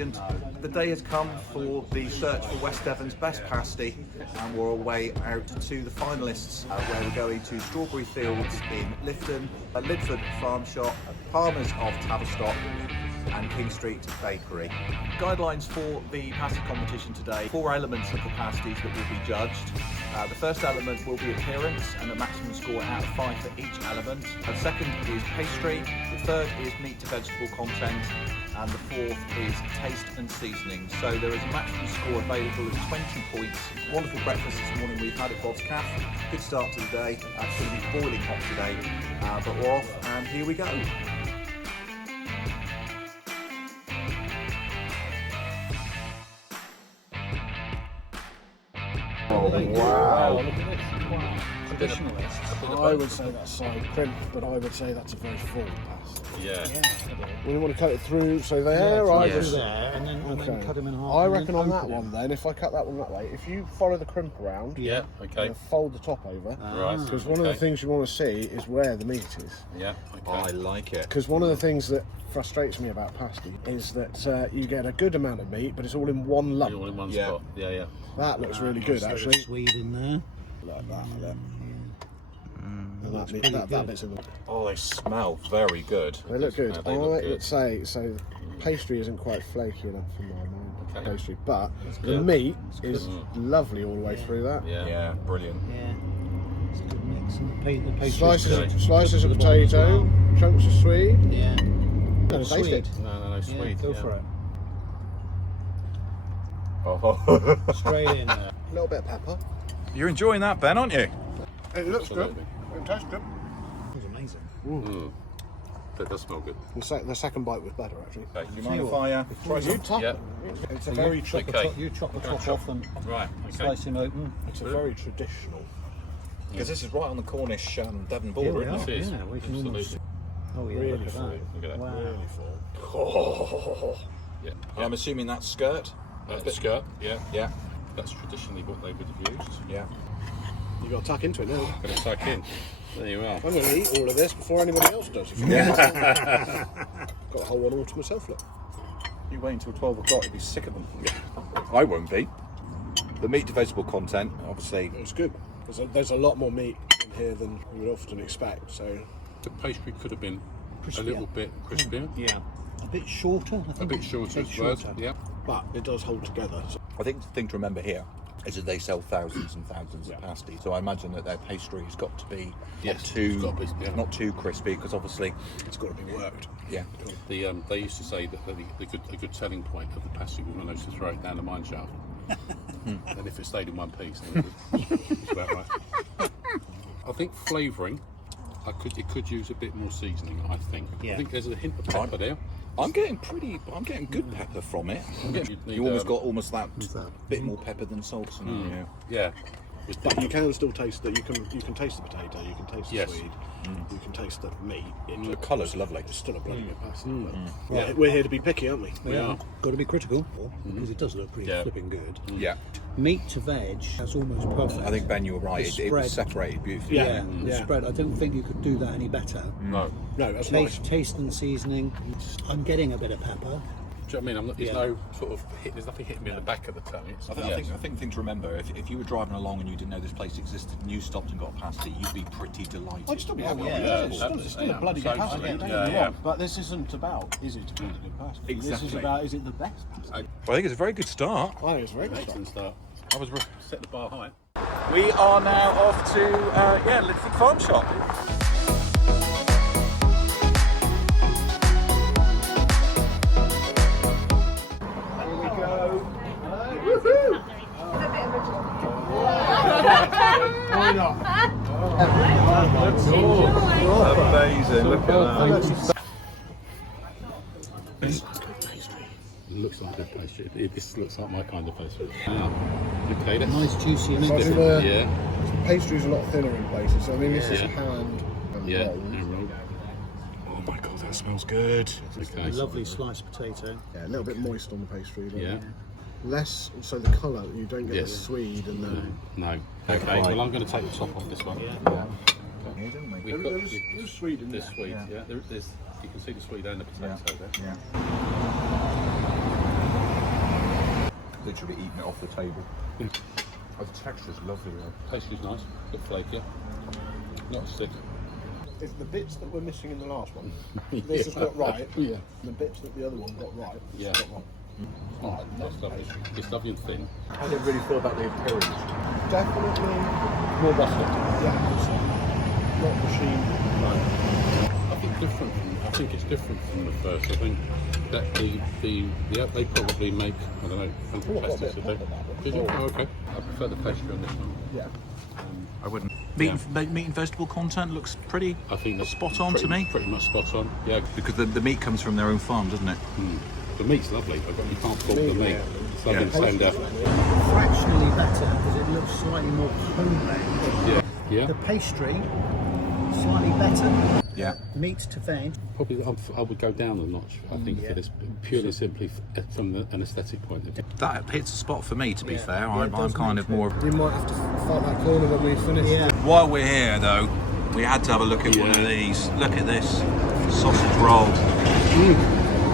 agent. The day has come for the search for West Devon's best pasty, and we're away out to the finalists, where we're going to Strawberry Fields in Lifton, Lydford Farm Shop, Palmer's of Tavistock, and King Street Bakery. Guidelines for the pasty competition today: 4 elements of the pasties that will be judged. The first element will be appearance, and a maximum score out of 5 for each element. The second is pastry, the third is meat to vegetable content, and the fourth is taste and seasoning. So there is a maximum score available of 20 points. Wonderful breakfast this morning we've had at Bob's Cafe. Good start to the day. It's going to be boiling hot today, but we're off, and here we go. Oh, wow. Look at this. Wow. Traditionalists. I would say that's side crimp, but I would say that's a very full pasty. Yeah. We want to cut it through, so there, And then cut them in half. I reckon on that one then, if I cut that one that way, if you follow the crimp around, Yeah, okay. and fold the top over, Right. because one of the things you want to see is where the meat is. Yeah, okay. I like it. Because one of the things that frustrates me about pasty is that you get a good amount of meat, but it's all in one lump. All in one Yeah. spot. Yeah, yeah. That looks really good, actually. Swede in there. Like that, And that bit's in the... Oh, they smell very good. They look good. They look I would say, so pastry isn't quite flaky enough for my mind, pastry, but the meat is lovely all the way through that. Yeah. Yeah, brilliant. Yeah. It's a good mix. And the pastry Slices of potato, chunks of swede. Yeah. No, taste Swede. it. No, sweet. Go for it. Oh. Straight in there. A little bit of pepper. You're enjoying that, Ben, aren't you? It looks Absolutely. good. It tastes good. That was amazing. Mm. That does smell good. The second bite was better, actually. Do you mind if I try You some? top Yeah. it. It's a very chop the okay. top, you chop the top off and Right, okay. slice him open. It's a very traditional. Because this is right on the Cornish Devon Here border, we isn't are. it? It is. Yeah, we can almost. Absolutely. Oh yeah, Really look at full. that. Look at that. Wow. Really full. Oh. Yeah. I'm assuming that's skirt? Skirt, yeah. Yeah, That's traditionally what they would have used. yeah. You've got to tuck into it now. Got to tuck in. There you are. I'm going to eat all of this before anybody else does. Got a whole one all to myself, look. You wait until 12 o'clock, you'll be sick of them. I won't be. The meat to vegetable content, obviously. It's good. There's a lot more meat in here than you would often expect, so... The pastry could have been Crispier. a little bit crispier. Yeah. A bit shorter, I think. A bit shorter as well. Yeah. But it does hold together. So I think the thing to remember here is that they sell thousands and thousands of pasties, so I imagine that their pastry has got to be Yes, not it's got to be, yeah. not too crispy, because obviously, it's got to be worked. yeah. They used to say that a good selling point of the pasty was when they used to throw it down the mine shaft. And if it stayed in one piece, then it's about right. I think flavouring, it could use a bit more seasoning. I think. Yeah. I think there's a hint of pepper there. I'm getting good pepper from it. You almost got almost that bit more pepper than salt. Yeah. But you can still taste that. You can taste the potato. You can taste the Yes. swede. You can taste the meat. The colour's lovely. It's still a bloody good pasty. But we're here to be picky, aren't we? We are. Got to be critical because it does look pretty Yeah. flipping good. Yeah. Meat to veg, that's almost perfect. I think, Ben, you were right. The It was spread. separated beautifully. Yeah, the spread. I don't think you could do that any better. No. No, that's nice. Taste and seasoning. I'm getting a bit of pepper. Do you know what I mean? There's no sort of there's nothing hitting me in the back of the tongue. I think the thing to remember, if you were driving along and you didn't know this place existed and you stopped and got a pasty, you'd be pretty delighted. I'd still be happy. yeah, It's still a bloody So- good pasty. Don't get me yeah. wrong. But this isn't about is it a good pasty. This is Exactly. about is it the best pasty. I think it's a very good start. I think it's very good. Excellent start. I was set the bar high. We are now off to Lydford Farm Shop. Why not? Amazing! Look at that. It looks like a good pastry. This looks like my kind of pastry. Wow. Okay, that's Nice juicy mix. different. Yeah. Pastry's a lot thinner in places. So I mean, this is Yeah. hand and Yeah. rolled. And roll. Oh my god, that smells good. Okay. Lovely sliced potato. Yeah, a little bit moist on the pastry. But Yeah. less, so the colour, you don't get Yes. the swede and the... No. Okay. Well, I'm going to take the top off this one. Yeah. We've got There's swede in this there. sweet. Yeah. There's. You can see the sweet and the potato there. Yeah. literally eating it off the table. Oh, the texture's lovely though. Pastry's nice, a bit flakier, not as thick. If the bits that were missing in the last one, this is not right. Yeah. The bits that the other one got right. Yeah. Got wrong. Oh, that's lovely. It's lovely and thin. How do you really feel about the appearance? Definitely. More rustic. Yeah. It's not machine. I think it's different from the first. I think that they probably make, I don't know, Oh, I've got a pasties bit of today. pepper that one. Did you? Oh, okay. I prefer the pastry on this one. Yeah. I wouldn't. Meat and vegetable content looks pretty I think that's spot on to me. Pretty much spot on. Yeah. Because the meat comes from their own farm, doesn't it? The meat's lovely. You can't fault the meat. It's lovely and stand out. Fractionally better because it looks slightly more homemade. Yeah. Yeah. The pastry, slightly better. Yeah. Meat to veg. Probably I would go down a notch, I think, for this, purely simply from an aesthetic point of view. That hits the spot for me, to be fair. Yeah, it I'm does kind make of more... You might have to fight that corner when we finish. Yeah. While we're here, though, we had to have a look at one of these. Look at this. Sausage roll.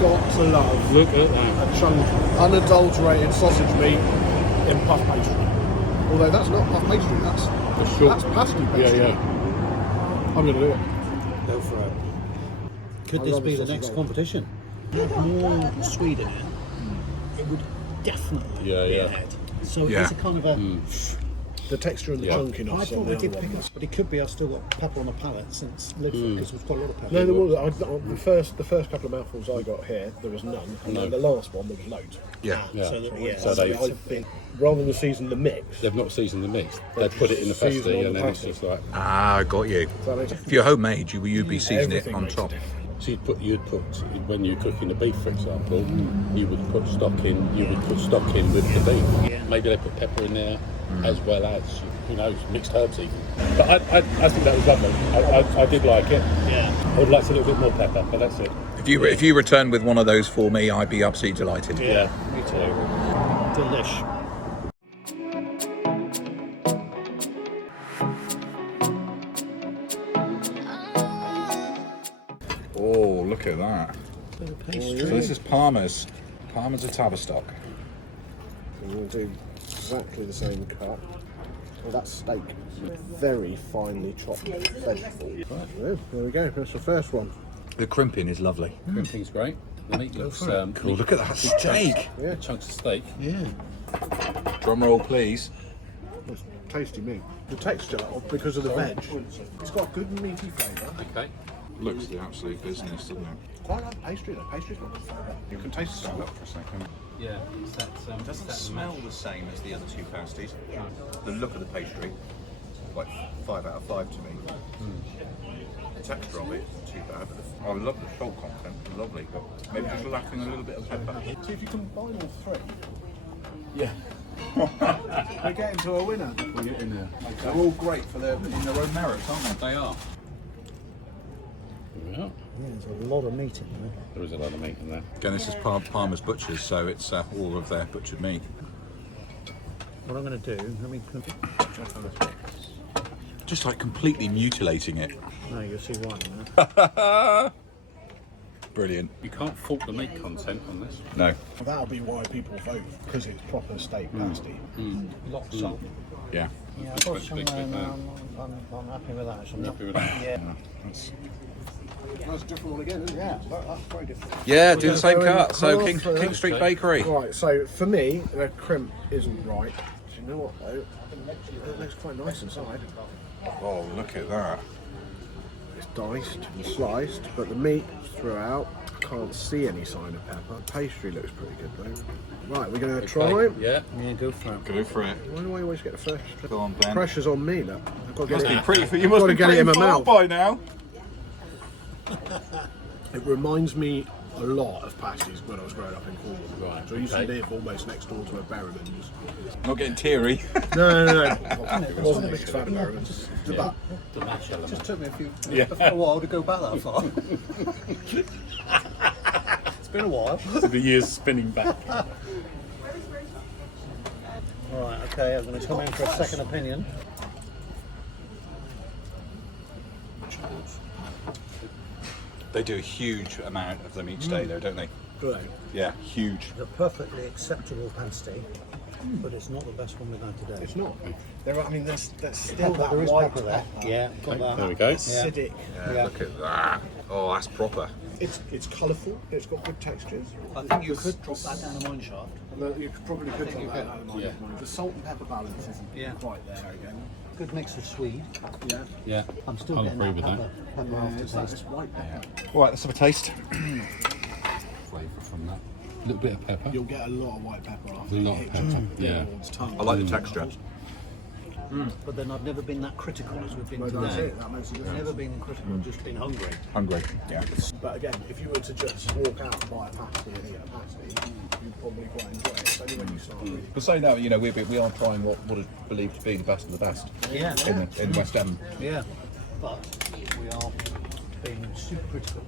Got to love Look at that. a chunk unadulterated sausage meat in puff pastry. Although that's not puff pastry, that's pasty pastry. Yeah. I'm going to do it. Go for it. Could I this love be the the sausage next roll. competition? More sweet in it. It would definitely be Yeah. ahead. So Yeah. it's a kind of a. The texture and the Yeah. chunkiness I thought on we the did other pick one. up, but it could be I've still got pepper on the palate since Lydford because we've got a lot of pepper. No, there was. The first couple of mouthfuls I got here, there was none, and then the last one there was loads. Yeah. Yeah. So So they- I think rather than season the mix, They've not seasoned the mix. They put it in the Season pasty on and the then it's pasty. just like. Ah, got you. that makes If you're homemade, you'd be seasoning it everything on makes a top. difference. So you'd put when you're cooking the beef, for example, you would put stock in. You would put stock in with the beef. Yeah. Maybe they put pepper in there as well as who knows mixed herbs even. But I think that was lovely. I did like it. Yeah. I would like a little bit more pepper, but that's it. If you return with one of those for me, I'd be absolutely delighted. Yeah. Me too. Delish. Oh, look at that. Bit of So pastry. this is Palmer's of Tavistock. And we'll do exactly the same cut. Well, that's steak. Very finely chopped vegetable. Right, there we go. That's the first one. The crimping is lovely. Crimping's great. The meat looks Cool, look at that steak. Yeah, chunks of steak. Yeah. Drum roll, please. it's tasty meat. The texture, because of the veg, it's got good meaty flavour. Okay. Looks the absolute business, doesn't it? Quite like pastry though. Pastry's got good flavour. You can taste the salt. for a second. Yeah. It doesn't smell the same as the other two pasties. The look of the pastry, like 5 out of 5 to me. The texture of it, too bad. But I love the salt content, lovely, but maybe just lacking a little bit of pepper. See if you combine all three. Yeah. We're getting to a winner. We're getting there. They're all great for their in their own merits, aren't they? They are. Yeah. Yeah, there's a lot of meat in there. There is a lot of meat in there. Again, this is Palmer's Butchers, so it's all of their butchered meat. What I'm going to do, let me. Just like completely mutilating it. No, you'll see why in a minute. Brilliant. You can't fault the meat content on this. No. That'll be why people vote, because it's proper steak pasty. Lots of salt. Yeah. Yeah, I've got Big some. bit there. I'm happy with that. Actually. Happy with that? Yeah. That's a different one again, isn't it? Yeah, that's very different. Yeah, do the same So cut. So half King first. Street Bakery. Right, so for me, the crimp isn't right. Do you know what though? It looks quite nice inside. Oh, look at that. It's diced and sliced, but the meat throughout, I can't see any sign of pepper. Pastry looks pretty good though. Right, we're going to try. Okay, yeah. Yeah, go for it. Go for it. Why do I always get the first? Go on, Ben. Pressure's on me, look. I've got to Must get be it. pretty. You I've must got be to get it pretty in my full mouth. by now. It reminds me a lot of pasties when I was growing up in Cornwall. Right, So I used okay. to live almost next door to a Berryman's. Not getting teary. No. I wasn't a big fan of Berryman's. But The match element. Just took me a while to go back that far. It's been a while. The years spinning back. Right, okay, I'm going to come in for a second opinion. They do a huge amount of them each day, though, don't they? Great. Yeah, huge. It's a perfectly acceptable pasty, but it's not the best one we've had today. It's not. There are, I mean, there's still that There is white pepper there. pepper. Yeah, got that. There we go. Acidic. Yeah. Look at that. Oh, that's proper. It's colourful. It's got good textures. I think you could drop that down a mine shaft. You probably could drop that out of Yeah. The salt and pepper balance isn't quite there again. Good mix of Swede. Yeah. Yeah. I'm still I'll getting agree that with pepper, that. pepper aftertaste. It's white pepper. All right, let's have a taste. Flavour from that. A little bit of pepper. You'll get a lot of white pepper after A lot it of hits pepper, your yeah. tongue. I like the texture. But then I've never been that critical as we've been Well, that's today. it. That makes a I've difference. never been critical, just been hungry. Hungry. Yeah. But again, if you were to just walk out and buy a pasty and eat a pasty, you'd probably quite enjoy it. It's only when you start really. But saying that, you know, we are trying what is believed to be the best of the best Yeah. in West Devon. Yeah. But we are being super critical.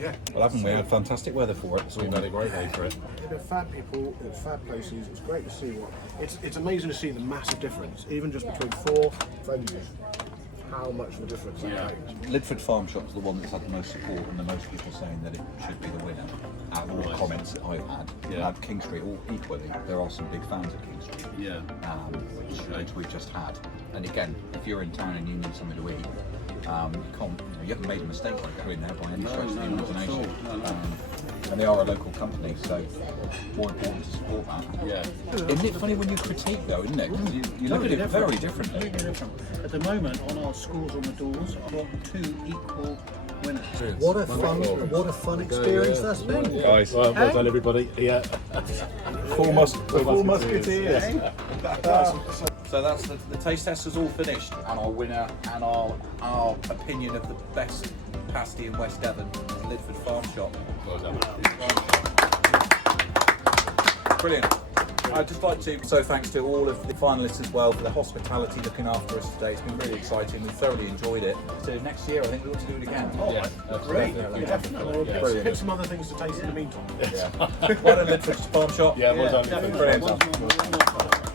Yeah. Well, haven't we had fantastic weather for it? So We've had a great day for it. They're fab people, it's fab places, it's great to see what... It's amazing to see the massive difference, even just between 4 venues, how much of a difference that makes. Lydford Farm Shop is the one that's had the most support and the most people saying that it should be the winner. Out of all the comments that I've had, Yeah. at King Street, all equally, there are some big fans of King Street. Yeah. Which we've just had. And again, if you're in town and you need something to eat, you haven't made a mistake by going there by any stretch of the imagination. And they are a local company, so more important to support that. Yeah. Isn't it funny when you critique though, isn't it? 'Cause you look at it very differently. At the moment, on our scores on the doors, I've got 2 equal winners. What a fun experience that's been. Guys, well done everybody. Yeah. Four musketeers. Yeah. So that's the taste test is all finished, and our winner and our opinion of the best pasty in West Devon is Lydford Farm Shop. Well done. Brilliant. I'd just like to say thanks to all of the finalists as well for their hospitality, looking after us today. It's been really exciting. We've thoroughly enjoyed it. So next year I think we ought to do it again. Yeah. Great. Definitely. Yeah. Brilliant. Pick some other things to taste in the meantime. Yeah. Well done, Lydford Farm Shop. Yeah, well done. Brilliant. One more.